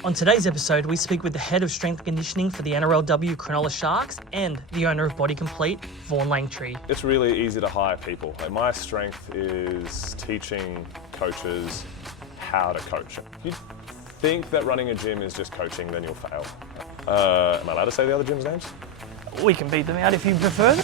On today's episode, we speak with the head of strength and conditioning for the NRLW Cronulla Sharks and the owner of Bodicomplete, Vaughn Langtry. It's really easy to hire people. Like, my strength is teaching coaches how to coach. If you think that running a gym is just coaching, then you'll fail. Am I allowed to say the other gym's names? We can beat them out if you prefer.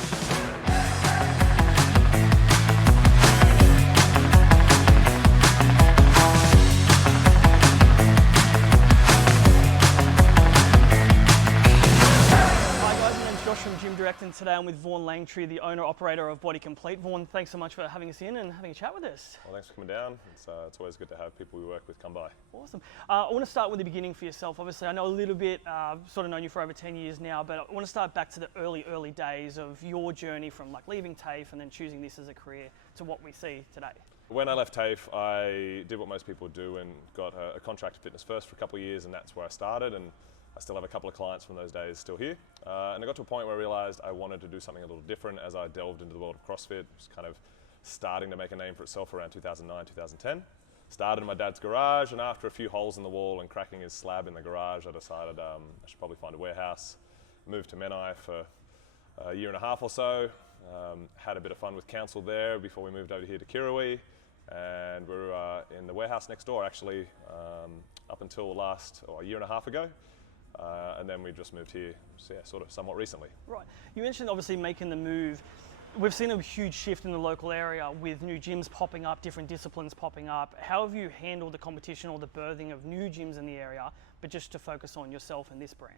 And today I'm with Vaughn Langtry, the owner-operator of Bodicomplete. Vaughn, thanks so much for having us in and having a chat with us. Well, thanks for coming down. It's always good to have people we work with come by. Awesome. I want to start with the beginning for yourself. Obviously, I know a little bit, sort of known you for over 10 years now, but I want to start back to the early days of your journey from like leaving TAFE and then choosing this as a career to what we see today. When I left TAFE, I did what most people do and got a contract at Fitness First for a couple of years, and that's where I started. And I still have a couple of clients from those days still here. And I got to a point where I realized I wanted to do something a little different as I delved into the world of CrossFit. It was kind of starting to make a name for itself around 2009, 2010. Started in my dad's garage, and after a few holes in the wall and cracking his slab in the garage, I decided I should probably find a warehouse. Moved to Menai for a year and a half or so. Had a bit of fun with council there before we moved over here to Kirrawee. And we were in the warehouse next door actually up until a year and a half ago. And then we just moved here, so yeah, sort of somewhat recently. Right. You mentioned obviously making the move. We've seen a huge shift in the local area with new gyms popping up, different disciplines popping up. How have you handled the competition or the birthing of new gyms in the area, but just to focus on yourself and this brand?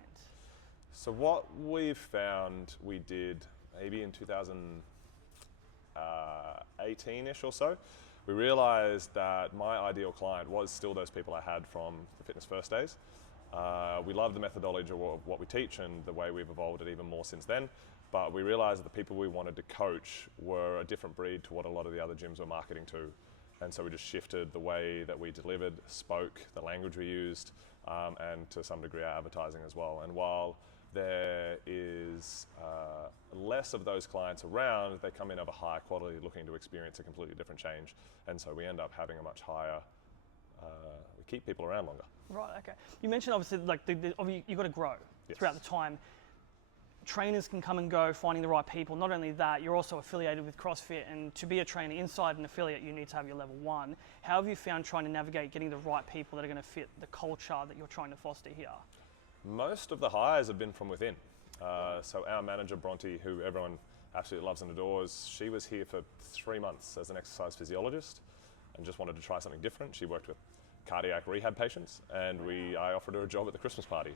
So what we've found we did maybe in 2018-ish or so, we realized that my ideal client was still those people I had from the Fitness First days. We love the methodology of what we teach and the way we've evolved it even more since then, but we realized that the people we wanted to coach were a different breed to what a lot of the other gyms were marketing to. And so we just shifted the way that we delivered, spoke, the language we used, and to some degree our advertising as well. And while there is less of those clients around, they come in of a higher quality looking to experience a completely different change. And so we end up having a much higher, we keep people around longer. Right, okay. You mentioned obviously like you've got to grow throughout the time. Trainers can come and go, finding the right people. Not only that, you're also affiliated with CrossFit, and to be a trainer inside an affiliate, you need to have your level 1. How have you found trying to navigate getting the right people that are going to fit the culture that you're trying to foster here? Most of the hires have been from within. So our manager, Bronte, who everyone absolutely loves and adores, she was here for 3 months as an exercise physiologist and just wanted to try something different. She worked with cardiac rehab patients, and I offered her a job at the Christmas party.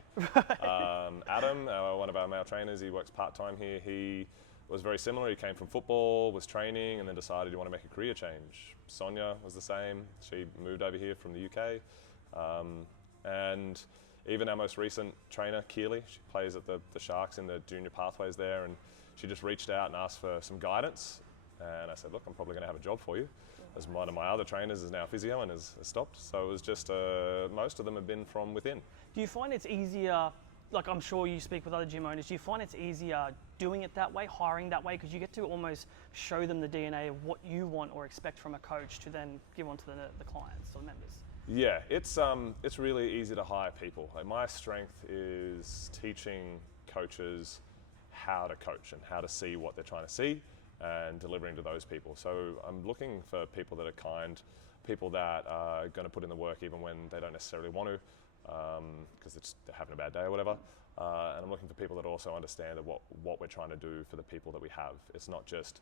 Adam, one of our male trainers, he works part-time here. He was very similar. He came from football, was training, and then decided he wanted to make a career change. Sonia was the same. She moved over here from the UK. And even our most recent trainer, Keely, she plays at the Sharks in the junior pathways there, and she just reached out and asked for some guidance. And I said, look, I'm probably going to have a job for you, as one of my other trainers is now physio and has stopped. So it was just, most of them have been from within. Do you find it's easier, like I'm sure you speak with other gym owners, do you find it's easier doing it that way, hiring that way? Because you get to almost show them the DNA of what you want or expect from a coach to then give on to the clients or the members. Yeah, it's really easy to hire people. Like, my strength is teaching coaches how to coach and how to see what they're trying to see and delivering to those people. So I'm looking for people that are kind, people that are going to put in the work even when they don't necessarily want to, because they're having a bad day or whatever. And I'm looking for people that also understand that what we're trying to do for the people that we have. It's not just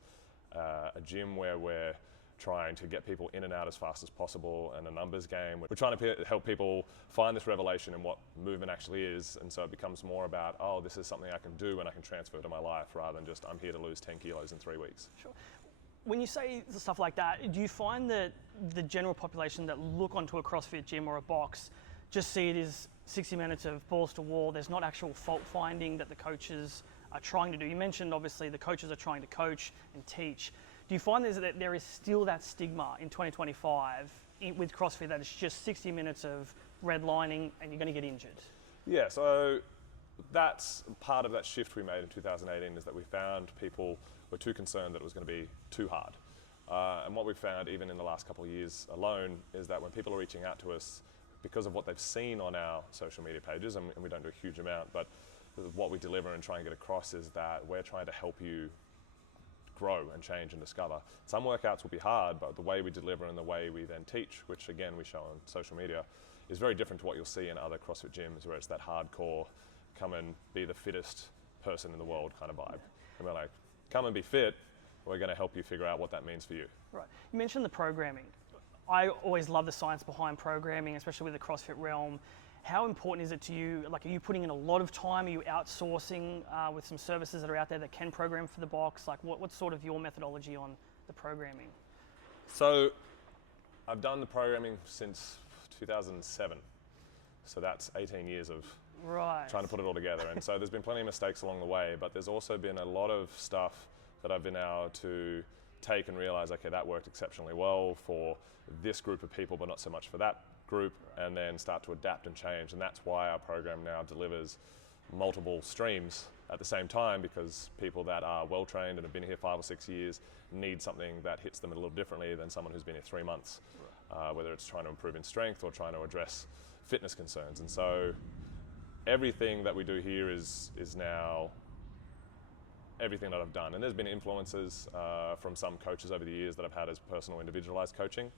a gym where we're trying to get people in and out as fast as possible and a numbers game. We're trying to help people find this revelation in what movement actually is, and so it becomes more about, oh, this is something I can do and I can transfer to my life, rather than just I'm here to lose 10 kilos in 3 weeks. Sure. When you say stuff like that, do you find that the general population that look onto a CrossFit gym or a box just see it as 60 minutes of balls to wall? There's not actual fault finding that the coaches are trying to do. You mentioned obviously the coaches are trying to coach and teach. Do you find that there is still that stigma in 2025 with CrossFit that it's just 60 minutes of redlining and you're going to get injured? Yeah, so that's part of that shift we made in 2018, is that we found people were too concerned that it was going to be too hard. And what we've found even in the last couple of years alone is that when people are reaching out to us, because of what they've seen on our social media pages, and we don't do a huge amount, but what we deliver and try and get across is that we're trying to help you grow and change and discover. Some workouts will be hard, but the way we deliver and the way we then teach, which again we show on social media, is very different to what you'll see in other CrossFit gyms, where it's that hardcore, come and be the fittest person in the world kind of vibe. And we're like, come and be fit, we're going to help you figure out what that means for you. Right. You mentioned the programming. I always love the science behind programming, especially with the CrossFit realm. How important is it to you? Like, are you putting in a lot of time? Are you outsourcing with some services that are out there that can program for the box? Like, what's sort of your methodology on the programming? So I've done the programming since 2007. So that's 18 years of trying to put it all together. And so there's been plenty of mistakes along the way, but there's also been a lot of stuff that I've been able to take and realize, okay, that worked exceptionally well for this group of people, but not so much for that group, and then start to adapt and change. And that's why our program now delivers multiple streams at the same time, because people that are well trained and have been here 5 or 6 years need something that hits them a little differently than someone who's been here 3 months, whether it's trying to improve in strength or trying to address fitness concerns. And so everything that we do here is now everything that I've done. And there's been influences from some coaches over the years that I've had as personal individualized coaching.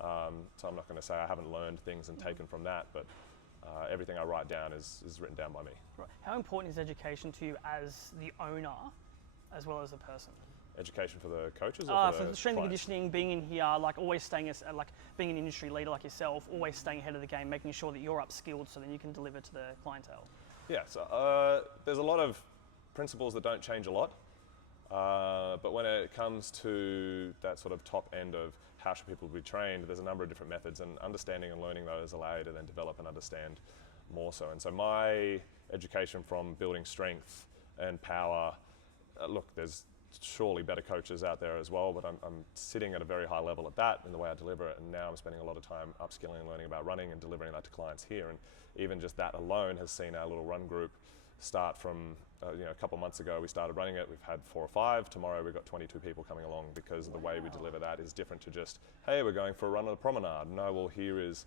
So I'm not going to say I haven't learned things and taken from that, but everything I write down is written down by me. Right. How important is education to you as the owner, as well as a person? Education for the coaches or for the strength and clients? conditioning, being in here, like always staying as, like being an industry leader like yourself, always staying ahead of the game, making sure that you're upskilled so then you can deliver to the clientele. Yeah, so there's a lot of principles that don't change a lot, but when it comes to that sort of top end of how should people be trained, there's a number of different methods, and understanding and learning those allow you to then develop and understand more so. And so my education from building strength and power, look, there's surely better coaches out there as well, but I'm sitting at a very high level at that in the way I deliver it, and now I'm spending a lot of time upskilling and learning about running and delivering that to clients here. And even just that alone has seen our little run group start from, a couple months ago we started running it. We've had 4 or 5. Tomorrow we've got 22 people coming along, because the way we deliver that is different to just, hey, we're going for a run on the promenade. No, well, here is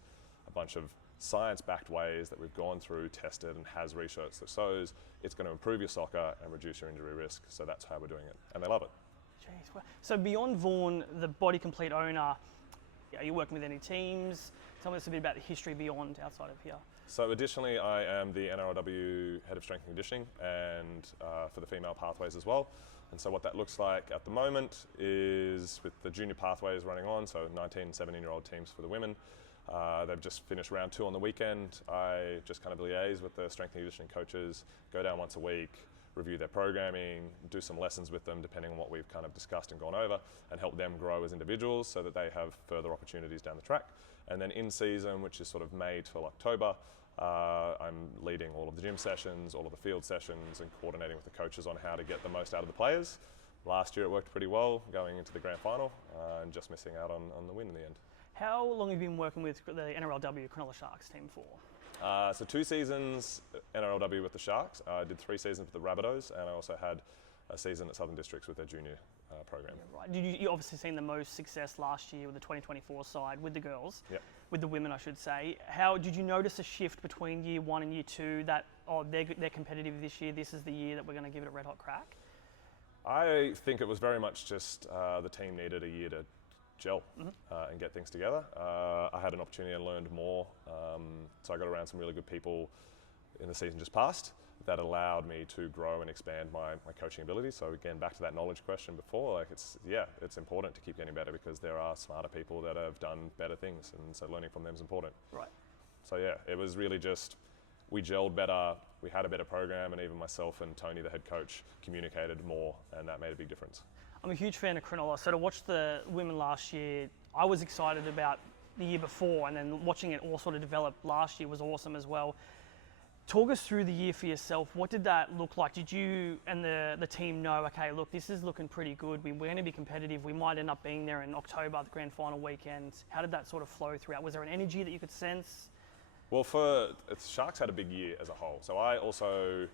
a bunch of science-backed ways that we've gone through, tested, and has research that shows it's going to improve your soccer and reduce your injury risk. So that's how we're doing it, and they love it. Jeez. Well, so beyond Vaughan, the Bodicomplete owner, are you working with any teams? Tell us a bit about the history beyond outside of here. So additionally, I am the NRLW Head of Strength and Conditioning, and for the female pathways as well. And so what that looks like at the moment is, with the junior pathways running on, so 19 and 17-year-old teams for the women. They've just finished round 2 on the weekend. I just kind of liaise with the strength and conditioning coaches, go down once a week, review their programming, do some lessons with them depending on what we've kind of discussed and gone over, and help them grow as individuals so that they have further opportunities down the track. And then in season, which is sort of May till October, I'm leading all of the gym sessions, all of the field sessions, and coordinating with the coaches on how to get the most out of the players. Last year it worked pretty well going into the grand final, and just missing out on the win in the end. How long have you been working with the NRLW Cronulla Sharks team for? So 2 seasons NRLW with the Sharks. I did 3 seasons with the Rabbitohs, and I also had a season at Southern Districts with their junior program. Yeah, right. You obviously seen the most success last year with the 2024 side with the girls, with the women I should say. How did you notice a shift between year 1 and year 2 that, they're competitive this year, this is the year that we're going to give it a red hot crack? I think it was very much just the team needed a year to gel and get things together. I had an opportunity and learned more, so I got around some really good people in the season just past that allowed me to grow and expand my coaching ability. So again, back to that knowledge question before, like it's important to keep getting better, because there are smarter people that have done better things, and so learning from them is important. Right. So yeah, it was really just, we gelled better, we had a better program, and even myself and Tony, the head coach, communicated more, and that made a big difference. I'm a huge fan of Cronulla, so to watch the women last year, I was excited about the year before, and then watching it all sort of develop last year was awesome as well. Talk us through the year for yourself. What did that look like? Did you and the team know, okay, look, this is looking pretty good, we're going to be competitive, we might end up being there in October, the grand final weekend? How did that sort of flow throughout? Was there an energy that you could sense? Well, Sharks had a big year as a whole. So I also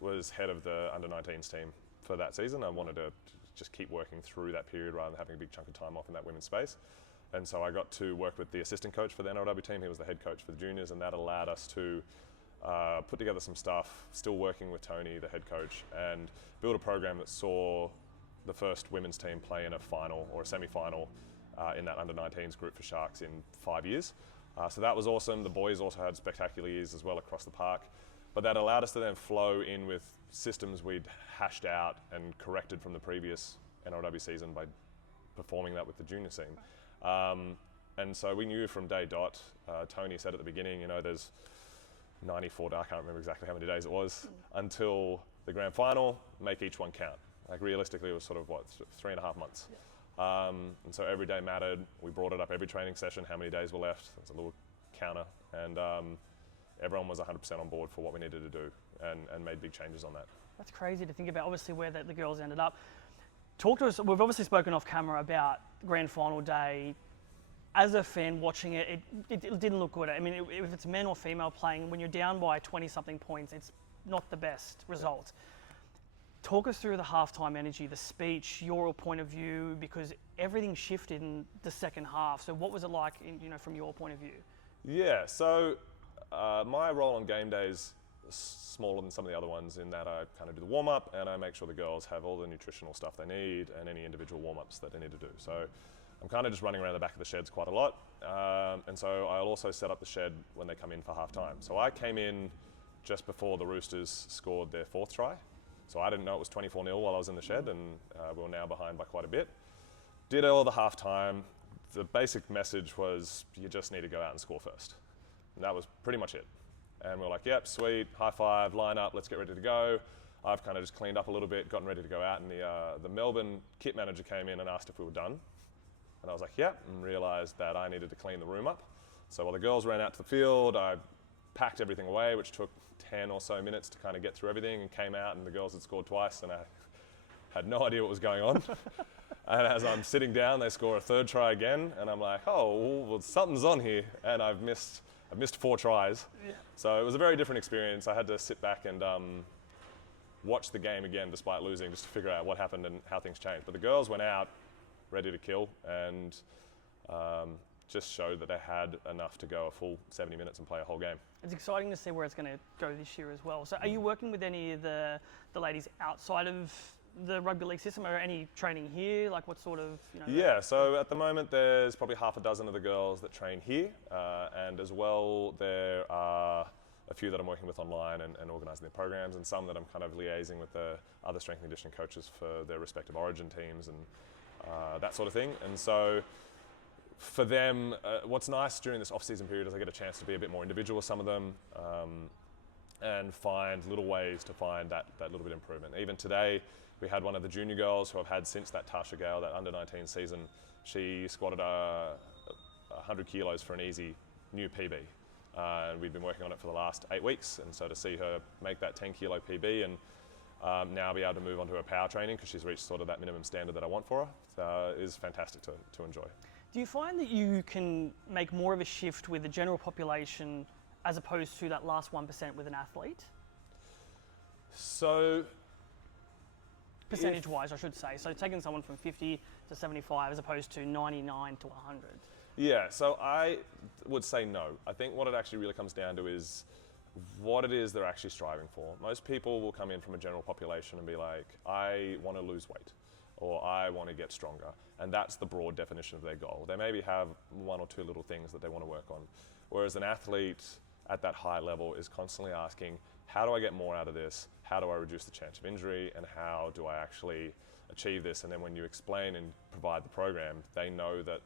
was head of the under-19s team for that season. I wanted to just keep working through that period rather than having a big chunk of time off in that women's space. And so I got to work with the assistant coach for the NRW team. He was the head coach for the juniors, and that allowed us to put together some stuff, still working with Tony, the head coach, and build a program that saw the first women's team play in a final or a semi-final in that under-19s group for Sharks in 5 years. So that was awesome. The boys also had spectacular years as well across the park. But that allowed us to then flow in with systems we'd hashed out and corrected from the previous NRW season by performing that with the junior team. And so we knew from day dot, Tony said at the beginning, there's 94, I can't remember exactly how many days it was, until the grand final, make each one count. Like realistically, it was sort of 3.5 months. Yeah. And so every day mattered. We brought it up every training session, how many days were left. There's a little counter. And everyone was 100% on board for what we needed to do and made big changes on that. That's crazy to think about, obviously, where the girls ended up. Talk to us, we've obviously spoken off camera about grand final day. As a fan watching it, it didn't look good. I mean, if it's men or female playing, when you're down by 20-something points, it's not the best result. Yeah. Talk us through the halftime energy, the speech, your point of view, because everything shifted in the second half. So what was it like, from your point of view? Yeah, so my role on game day is smaller than some of the other ones in that I kind of do the warm-up and I make sure the girls have all the nutritional stuff they need and any individual warm-ups that they need to do. So I'm kind of just running around the back of the sheds quite a lot. And so I'll also set up the shed when they come in for half-time. So I came in just before the Roosters scored their 4th try. So I didn't know it was 24-0 while I was in the shed, and we were now behind by quite a bit. Did all the half-time. The basic message was you just need to go out and score first. And that was pretty much it. And we were like, yep, sweet, high five, line up, let's get ready to go. I've kind of just cleaned up a little bit, gotten ready to go out, and the Melbourne kit manager came in and asked if we were done. And I was like, yep, and realised that I needed to clean the room up. So while the girls ran out to the field, I packed everything away, which took 10 or so minutes to kind of get through everything, and came out and the girls had scored twice and I had no idea what was going on. And as I'm sitting down, they score a 3rd try again, and I'm like, oh, well, something's on here, and I've missed 4 tries. Yeah. So it was a very different experience. I had to sit back and watch the game again despite losing, just to figure out what happened and how things changed. But the girls went out ready to kill and just showed that they had enough to go a full 70 minutes and play a whole game. It's exciting to see where it's going to go this year as well. So are you working with any of the ladies outside of the rugby league system, or any training here? Like what sort of, Yeah, so at the moment there's probably half a dozen of the girls that train here, and as well there are a few that I'm working with online and organising their programs, and some that I'm kind of liaising with the other strength and conditioning coaches for their respective origin teams and that sort of thing. And so for them, what's nice during this off-season period is I get a chance to be a bit more individual with some of them and find little ways to find that little bit of improvement. Even today, we had one of the junior girls who I've had since that Tasha Gale, that under-19 season. She squatted 100 kilos for an easy new PB. And we've been working on it for the last 8 weeks. And so to see her make that 10 kilo PB and now be able to move on to her power training because she's reached sort of that minimum standard that I want for her is fantastic to enjoy. Do you find that you can make more of a shift with the general population as opposed to that last 1% with an athlete? So, percentage-wise, I should say. So taking someone from 50 to 75 as opposed to 99 to 100. Yeah, so I would say no. I think what it actually really comes down to is what it is they're actually striving for. Most people will come in from a general population and be like, I want to lose weight, or I want to get stronger. And that's the broad definition of their goal. They maybe have 1 or 2 little things that they want to work on. Whereas an athlete at that high level is constantly asking, how do I get more out of this? How do I reduce the chance of injury? And how do I actually achieve this? And then when you explain and provide the program, they know that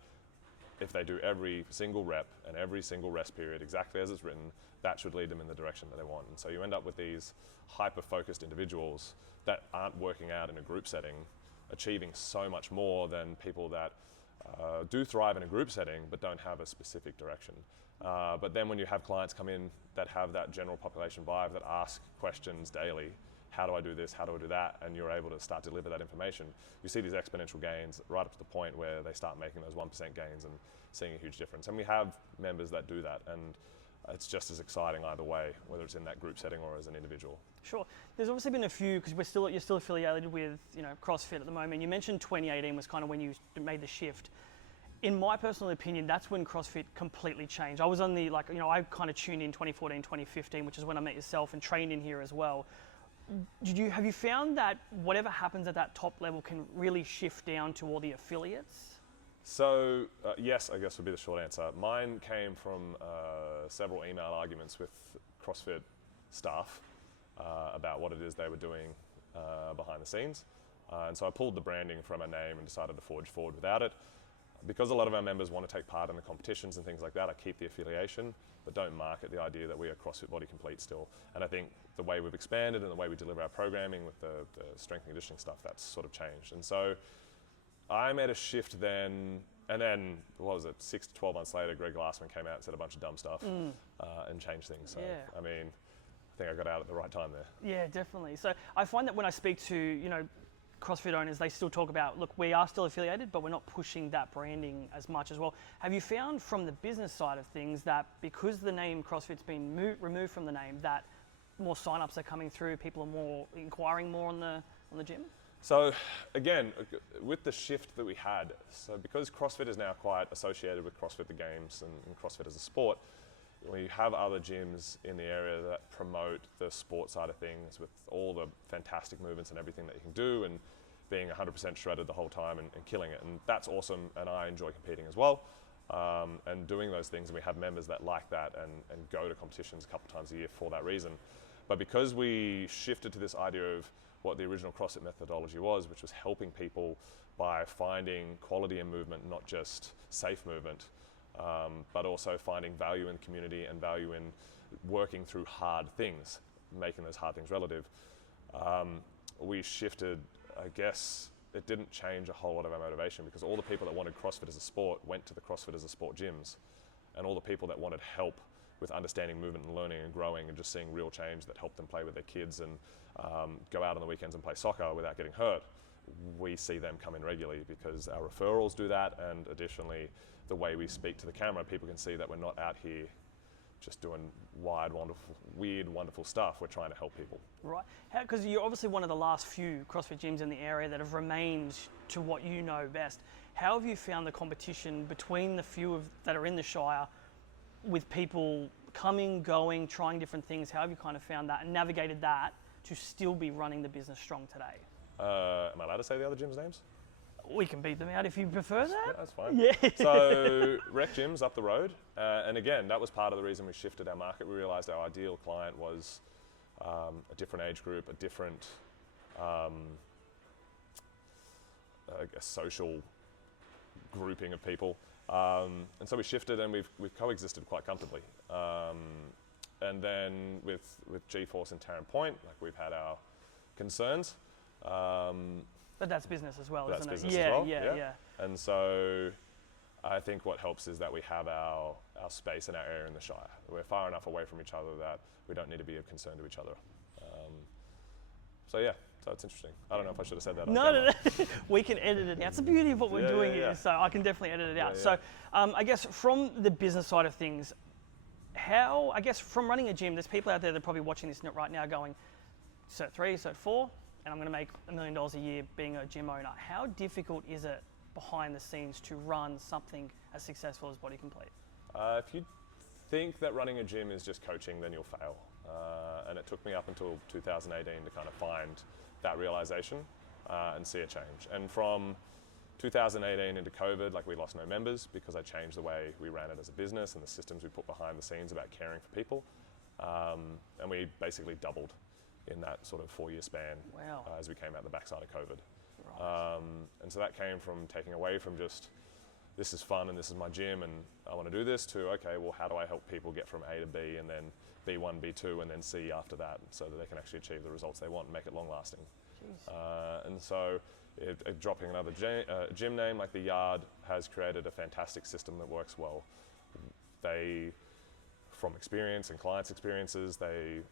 if they do every single rep and every single rest period exactly as it's written, that should lead them in the direction that they want. And so you end up with these hyper-focused individuals that aren't working out in a group setting, achieving so much more than people that do thrive in a group setting but don't have a specific direction. But then when you have clients come in that have that general population vibe, that ask questions daily, how do I do this, how do I do that, and you're able to start to deliver that information, you see these exponential gains right up to the point where they start making those 1% gains and seeing a huge difference. And we have members that do that, and it's just as exciting either way, whether it's in that group setting or as an individual. Sure. There's obviously been a few, because you're still affiliated with CrossFit at the moment. You mentioned 2018 was kind of when you made the shift. in my personal opinion, that's when CrossFit completely changed. I was on the, I kind of tuned in 2014, 2015, which is when I met yourself and trained in here as well. Have you found that whatever happens at that top level can really shift down to all the affiliates? So, yes, I guess would be the short answer. Mine came from several email arguments with CrossFit staff about what it is they were doing behind the scenes. And so I pulled the branding from our name and decided to forge forward without it. Because a lot of our members want to take part in the competitions and things like that, I keep the affiliation, but don't market the idea that we are CrossFit Bodicomplete still. And I think the way we've expanded and the way we deliver our programming with the strength and conditioning stuff, that's sort of changed. And so I made a shift then, and then, what was it, 6 to 12 months later, Greg Glassman came out and said a bunch of dumb stuff and changed things. So, I mean, I think I got out at the right time there. Yeah, definitely. So I find that when I speak to, CrossFit owners, they still talk about, look, we are still affiliated, but we're not pushing that branding as much as well. Have you found from the business side of things that because the name CrossFit's been removed from the name, that more sign-ups are coming through, people are more inquiring more on the gym? So again, with the shift that we had, so because CrossFit is now quite associated with CrossFit the Games and CrossFit as a sport, we have other gyms in the area that promote the sport side of things with all the fantastic movements and everything that you can do and being 100% shredded the whole time and killing it. And that's awesome, and I enjoy competing as well and doing those things. And we have members that like that and go to competitions a couple times a year for that reason. But because we shifted to this idea of what the original CrossFit methodology was, which was helping people by finding quality in movement, not just safe movement, but also finding value in community and value in working through hard things, making those hard things relative. We shifted, I guess, it didn't change a whole lot of our motivation because all the people that wanted CrossFit as a sport went to the CrossFit as a sport gyms, and all the people that wanted help with understanding movement and learning and growing and just seeing real change that helped them play with their kids and go out on the weekends and play soccer without getting hurt, we see them come in regularly because our referrals do that, and additionally the way we speak to the camera, people can see that we're not out here just doing weird, wonderful stuff. We're trying to help people. Right, because you're obviously one of the last few CrossFit gyms in the area that have remained to what you know best. How have you found the competition between the few that are in the Shire with people coming, going, trying different things? How have you kind of found that and navigated that to still be running the business strong today? Am I allowed to say the other gyms' names? We can beat them out if you prefer that. Yeah, that's fine. Yeah. So Rec Gyms up the road, and again, that was part of the reason we shifted our market. We realised our ideal client was a different age group, a different social grouping of people, and so we shifted, and we've coexisted quite comfortably. And then with G-Force and Tarrant Point, like we've had our concerns. But that's business as well, That's isn't it? business as well. Yeah. And so I think what helps is that we have our space and our area in the Shire. We're far enough away from each other that we don't need to be of concern to each other. So it's interesting. I don't know if I should have said that. No. We can edit it out. It's the beauty of what we're doing here, so I can definitely edit it out. Yeah. So I guess from the business side of things, from running a gym, there's people out there that are probably watching this right now going, Cert 3, Cert 4, and I'm going to make $1 million a year being a gym owner. How difficult is it behind the scenes to run something as successful as Bodicomplete? If you think that running a gym is just coaching, then you'll fail. And it took me up until 2018 to kind of find that realization and see a change. And from 2018 into COVID, we lost no members because I changed the way we ran it as a business and the systems we put behind the scenes about caring for people. And we basically doubled in that sort of 4-year span. Wow. As we came out the backside of COVID. Right. And so that came from taking away from just, this is fun and this is my gym and I want to do this, to, okay, well, how do I help people get from A to B and then B1, B2 and then C after that, so that they can actually achieve the results they want and make it long lasting. And so dropping another gym name like The Yard has created a fantastic system that works well. They, from experience and clients' experiences, they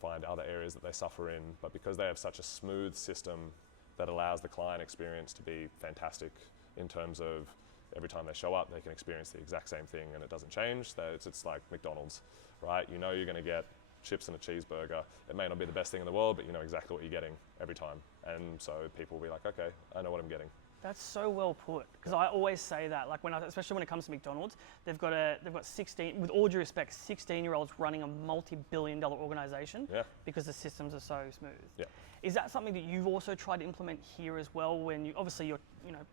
find other areas that they suffer in, but because they have such a smooth system that allows the client experience to be fantastic in terms of every time they show up, they can experience the exact same thing and it doesn't change. It's like McDonald's, right? You know you're going to get chips and a cheeseburger. It may not be the best thing in the world, but you know exactly what you're getting every time. And so people will be like, okay, I know what I'm getting. That's so well put. Because I always say that, like especially when it comes to McDonald's, they've got 16, with all due respect, 16-year-olds running a multi-billion-dollar organization because the systems are so smooth. Yeah. Is that something that you've also tried to implement here as well? When you're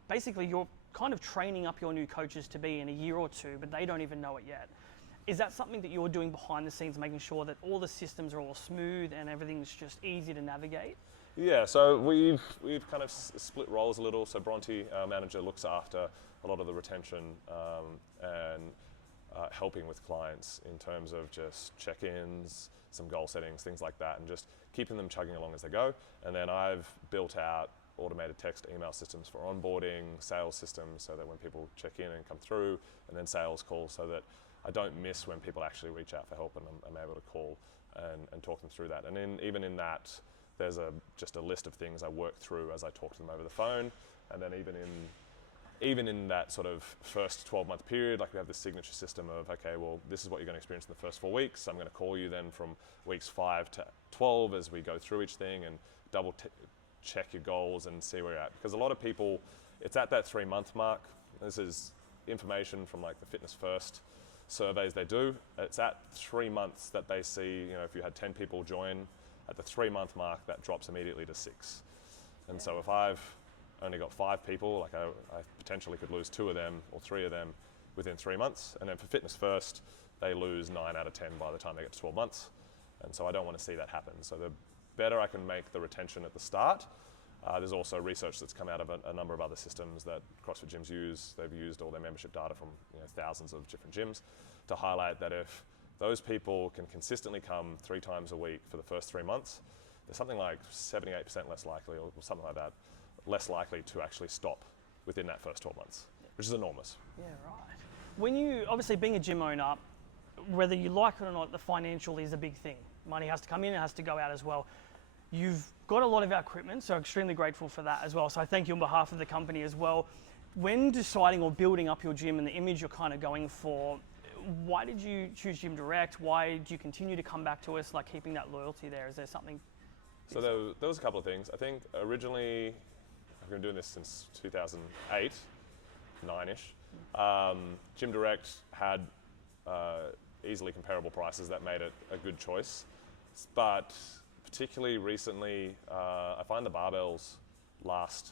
basically you're kind of training up your new coaches to be in a year or two, but they don't even know it yet. Is that something that you're doing behind the scenes, making sure that all the systems are all smooth and everything's just easy to navigate? Yeah, so we've kind of split roles a little. So Bronte, our manager, looks after a lot of the retention and helping with clients in terms of just check-ins, some goal settings, things like that, and just keeping them chugging along as they go. And then I've built out automated text email systems for onboarding, sales systems, so that when people check in and come through, and then sales calls, so that I don't miss when people actually reach out for help, and I'm able to call and talk them through that. And even in that, there's just a list of things I work through as I talk to them over the phone. And then even in that sort of first 12-month period, like we have this signature system of, okay, well, this is what you're going to experience in the first 4 weeks. I'm going to call you then from weeks 5 to 12 as we go through each thing and double check your goals and see where you're at. Because a lot of people, it's at that 3-month mark. This is information from like the Fitness First surveys they do. It's at 3 months that they see, if you had 10 people join, at the 3-month mark, that drops immediately to 6. And so if I've only got 5 people, like I potentially could lose 2 of them or 3 of them within 3 months. And then for Fitness First, they lose 9 out of 10 by the time they get to 12 months. And so I don't want to see that happen. So the better I can make the retention at the start. There's also research that's come out of a number of other systems that CrossFit gyms use. They've used all their membership data from thousands of different gyms to highlight that if those people can consistently come 3 times a week for the first 3 months, there's something like 78% less likely, or something like that, less likely to actually stop within that first 12 months, which is enormous. Yeah, right. When you, obviously being a gym owner, whether you like it or not, the financial is a big thing. Money has to come in, it has to go out as well. You've got a lot of our equipment, so extremely grateful for that as well. So I thank you on behalf of the company as well. When deciding or building up your gym and the image you're kind of going for, why did you choose Gym Direct? Why do you continue to come back to us, like keeping that loyalty there? Is there something? So there was a couple of things. I think originally, I've been doing this since 2008, 9-ish. Gym Direct had easily comparable prices that made it a good choice. But particularly recently, I find the barbells last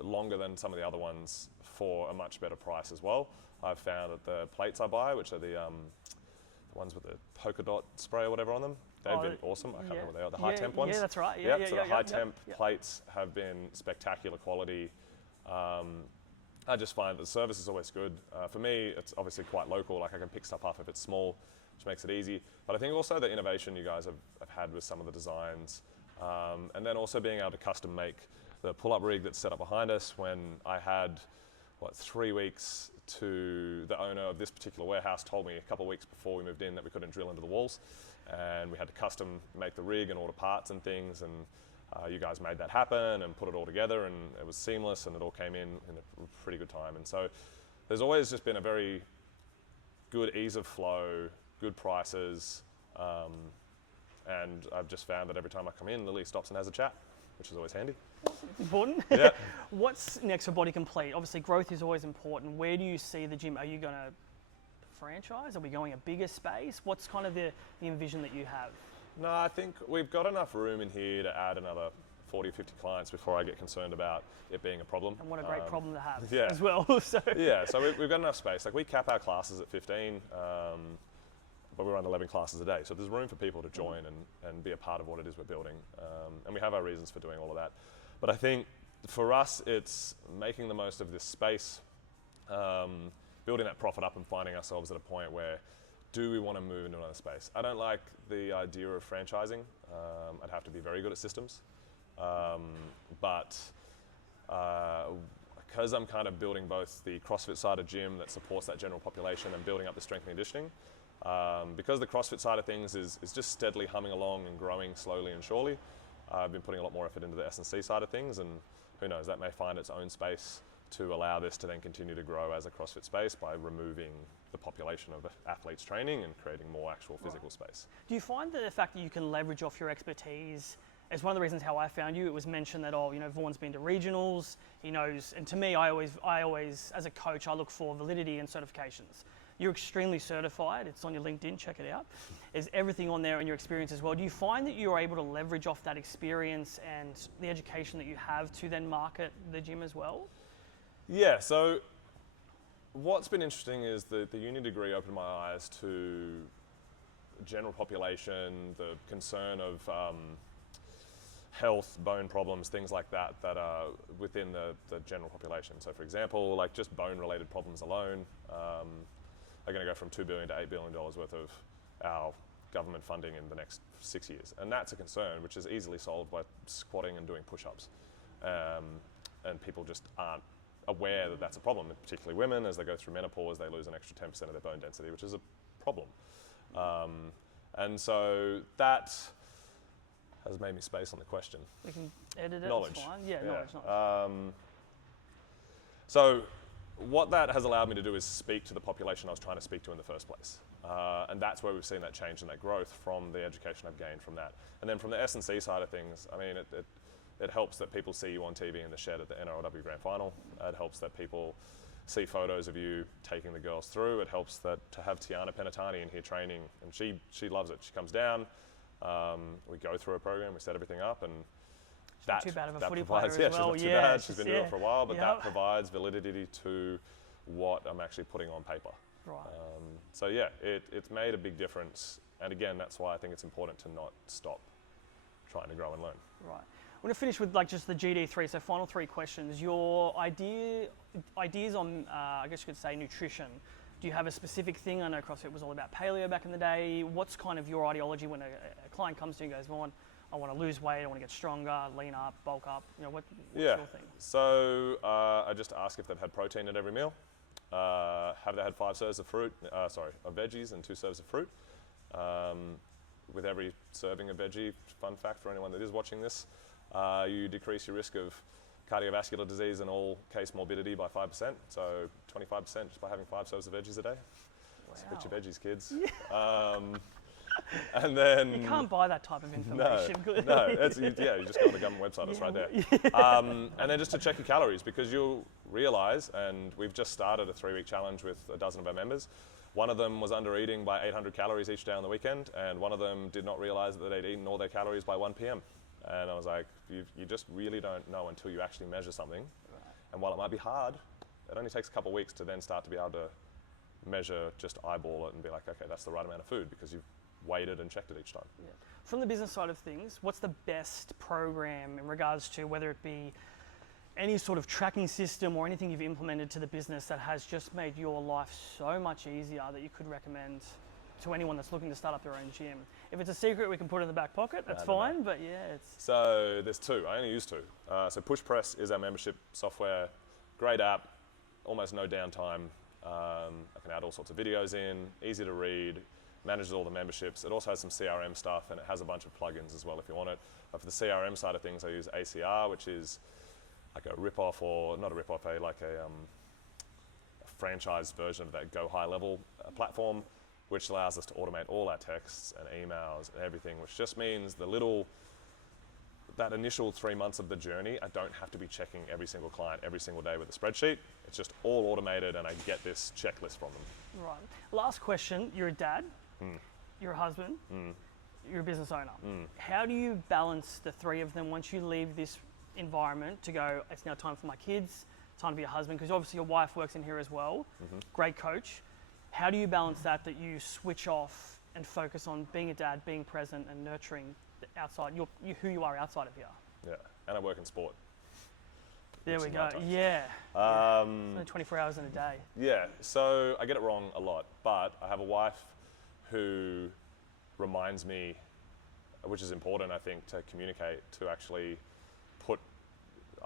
longer than some of the other ones for a much better price as well. I've found that the plates I buy, which are the ones with the polka dot spray or whatever on them, they've been awesome. I can't remember what they are, the high temp ones. Yeah, that's right. So the high temp plates have been spectacular quality. I just find the service is always good. For me, it's obviously quite local. Like I can pick stuff up if it's small, which makes it easy. But I think also the innovation you guys have had with some of the designs, and then also being able to custom make the pull-up rig that's set up behind us. When I had 3 weeks to the owner of this particular warehouse told me a couple of weeks before we moved in that we couldn't drill into the walls, and we had to custom make the rig and order parts and things, and you guys made that happen and put it all together, and it was seamless, and it all came in a pretty good time. And so there's always just been a very good ease of flow, good prices, and I've just found that every time I come in, Lily stops and has a chat, which is always handy. Important. Yeah. What's next for Bodicomplete? Obviously, growth is always important. Where do you see the gym? Are you going to franchise? Are we going a bigger space? What's kind of the envision that you have? No, I think we've got enough room in here to add another 40 or 50 clients before I get concerned about it being a problem. And what a great problem to have yeah. as well. So we've got enough space. Like we cap our classes at 15, but we run 11 classes a day. So there's room for people to join and be a part of what it is we're building. And we have our reasons for doing all of that. But I think for us, it's making the most of this space, building that profit up and finding ourselves at a point where do we want to move into another space? I don't like the idea of franchising. I'd have to be very good at systems. But because I'm kind of building both the CrossFit side of gym that supports that general population and building up the strength and conditioning, because the CrossFit side of things is just steadily humming along and growing slowly and surely, I've been putting a lot more effort into the S&C side of things, and who knows, that may find its own space to allow this to then continue to grow as a CrossFit space by removing the population of athletes training and creating more actual physical space. Do you find that the fact that you can leverage off your expertise it's one of the reasons how I found you. It was mentioned that, oh, you know, Vaughan's been to regionals, he knows, and to me, I always, as a coach, I look for validity and certifications. You're extremely certified. It's on your LinkedIn, check it out. There's everything on there and your experience as well. Do you find that you're able to leverage off that experience and the education that you have to then market the gym as well? Yeah, so what's been interesting is the uni degree opened my eyes to general population, the concern of health, bone problems, things like that are within the general population. So for example, like just bone related problems alone are going to go from $2 billion to $8 billion worth of our government funding in the next 6 years. And that's a concern which is easily solved by squatting and doing push-ups. And people just aren't aware that that's a problem, particularly women. As they go through menopause, they lose an extra 10% of their bone density, which is a problem. And so that has made me space on the question. We can edit it, knowledge. It's fine. Yeah, knowledge. So what that has allowed me to do is speak to the population I was trying to speak to in the first place. And that's where we've seen that change and that growth from the education I've gained from that. And then from the S&C side of things, I mean, it helps that people see you on TV in the shed at the NRLW Grand Final. It helps that people see photos of you taking the girls through. It helps that to have Tiana Penatani in here training, and she loves it. She comes down, we go through a program, we set everything up, and Not too bad of a footy provides, player as she's well. not too bad. She's been doing it for a while, but Yep. that provides validity to what I'm actually putting on paper. Right. So yeah, it's made a big difference, and again, that's why I think it's important to not stop trying to grow and learn. Right. I'm going to finish with like just the GD3, so final 3 questions. Your ideas on, I guess you could say, nutrition. Do you have a specific thing? I know CrossFit was all about paleo back in the day. What's kind of your ideology when a client comes to you and goes, Vaughn, I want to lose weight, I want to get stronger, lean up, bulk up, you know, what's your thing? So I just ask if they've had protein at every meal. Have they had 5 serves of fruit, of veggies and 2 serves of fruit? With every serving of veggie, fun fact for anyone that is watching this, you decrease your risk of cardiovascular disease and all case morbidity by 5%, so 25% just by having 5 serves of veggies a day. Wow. Split your veggies, kids. And then You can't buy that type of information. you just go on the government website, it's right there. And then just to check your calories, because you'll realise, and we've just started a 3-week challenge with a dozen of our members. One of them was under eating by 800 calories each day on the weekend, and one of them did not realise that they'd eaten all their calories by 1 p.m. And I was like, you just really don't know until you actually measure something. Right. And while it might be hard, it only takes a couple of weeks to then start to be able to measure, just eyeball it and be like, okay, that's the right amount of food because you've weighed it and checked it each time. Yeah. From the business side of things, what's the best program in regards to whether it be any sort of tracking system or anything you've implemented to the business that has just made your life so much easier that you could recommend to anyone that's looking to start up their own gym? If it's a secret, we can put it in the back pocket, that's fine, but yeah, it's... So there's 2, I only use 2. So Push Press is our membership software, great app, almost no downtime. I can add all sorts of videos in, easy to read, manages all the memberships. It also has some CRM stuff, and it has a bunch of plugins as well if you want it. But for the CRM side of things, I use ACR, which is like a rip-off, or not a rip-off, a franchise version of that Go High Level platform, which allows us to automate all our texts and emails and everything, which just means that initial 3 months of the journey, I don't have to be checking every single client every single day with a spreadsheet. It's just all automated, and I get this checklist from them. Right. Last question, you're a dad, you're a husband, you're a business owner. How do you balance the 3 of them once you leave this environment to go, it's now time for my kids, time to be a husband, because obviously your wife works in here as well, great coach. How do you balance that you switch off and focus on being a dad, being present and nurturing the outside, who you are outside of here? Yeah, and I work in sport. There we go, yeah. Only 24 hours in a day. Yeah, so I get it wrong a lot, but I have a wife who reminds me, which is important I think to communicate, to actually put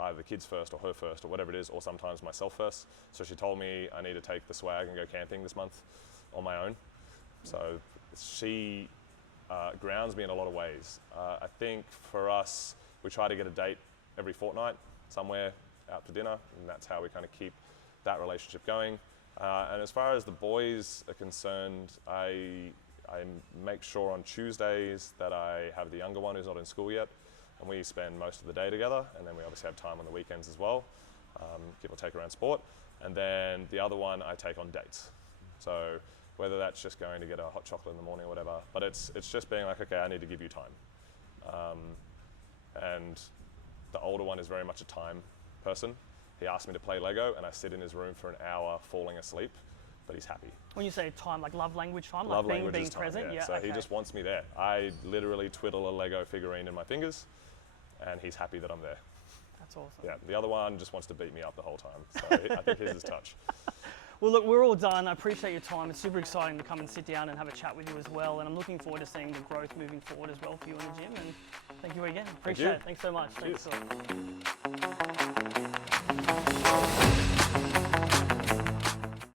either the kids first or her first or whatever it is, or sometimes myself first. So she told me I need to take the swag and go camping this month on my own. So she grounds me in a lot of ways. I think for us, we try to get a date every fortnight somewhere out for dinner, and that's how we kind of keep that relationship going. And as far as the boys are concerned, I make sure on Tuesdays that I have the younger one who's not in school yet, and we spend most of the day together, and then we obviously have time on the weekends as well, give or take around sport. And then the other one I take on dates. So whether that's just going to get a hot chocolate in the morning or whatever, but it's just being like, okay, I need to give you time. And the older one is very much a time person. He asked me to play Lego, and I sit in his room for an hour falling asleep, but he's happy. When you say time, like love language time, Love like language being is time, present? yeah. So okay. he just wants me there. I literally twiddle a Lego figurine in my fingers, and he's happy that I'm there. That's awesome. Yeah, the other one just wants to beat me up the whole time. So I think his is touch. Well, look, we're all done. I appreciate your time. It's super exciting to come and sit down and have a chat with you as well. And I'm looking forward to seeing the growth moving forward as well for you in the gym. And thank you again. Appreciate it. Thanks so much. Cheers. Thanks.